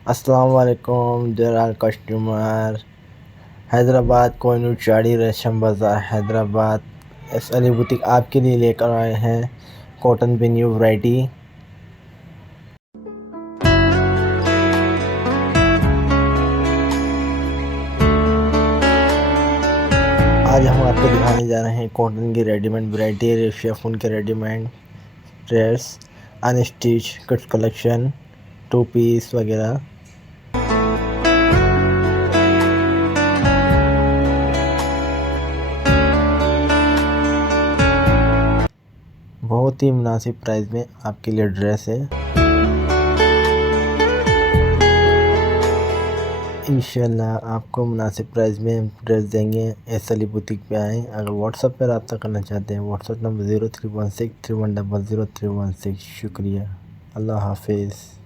अस्सलाम वालेकुम dear customer. Hyderabad Kohinoor चाड़ी रेशम बाज़ार हैदराबाद एस अली बुटीक आपके लिए लेकर आए हैं कॉटन पे न्यू वैरायटी। आज हम आपको दिखाने जा रहे हैं कॉटन की रेडीमेड वैरायटी, शिफॉन के readymade dress, unstitch cut collection, two piece वगैरह। बहुत ही मुनासिब प्राइस में आपके लिए ड्रेस है। इंशाल्लाह आपको मुनासिब प्राइस में ड्रेस देंगे। एस अली बुटीक पे आएँ। अगर व्हाट्सएप पर रब्ता करना चाहते हैं, व्हाट्सएप नंबर 0316 3100 316। शुक्रिया, अल्लाह हाफिज़।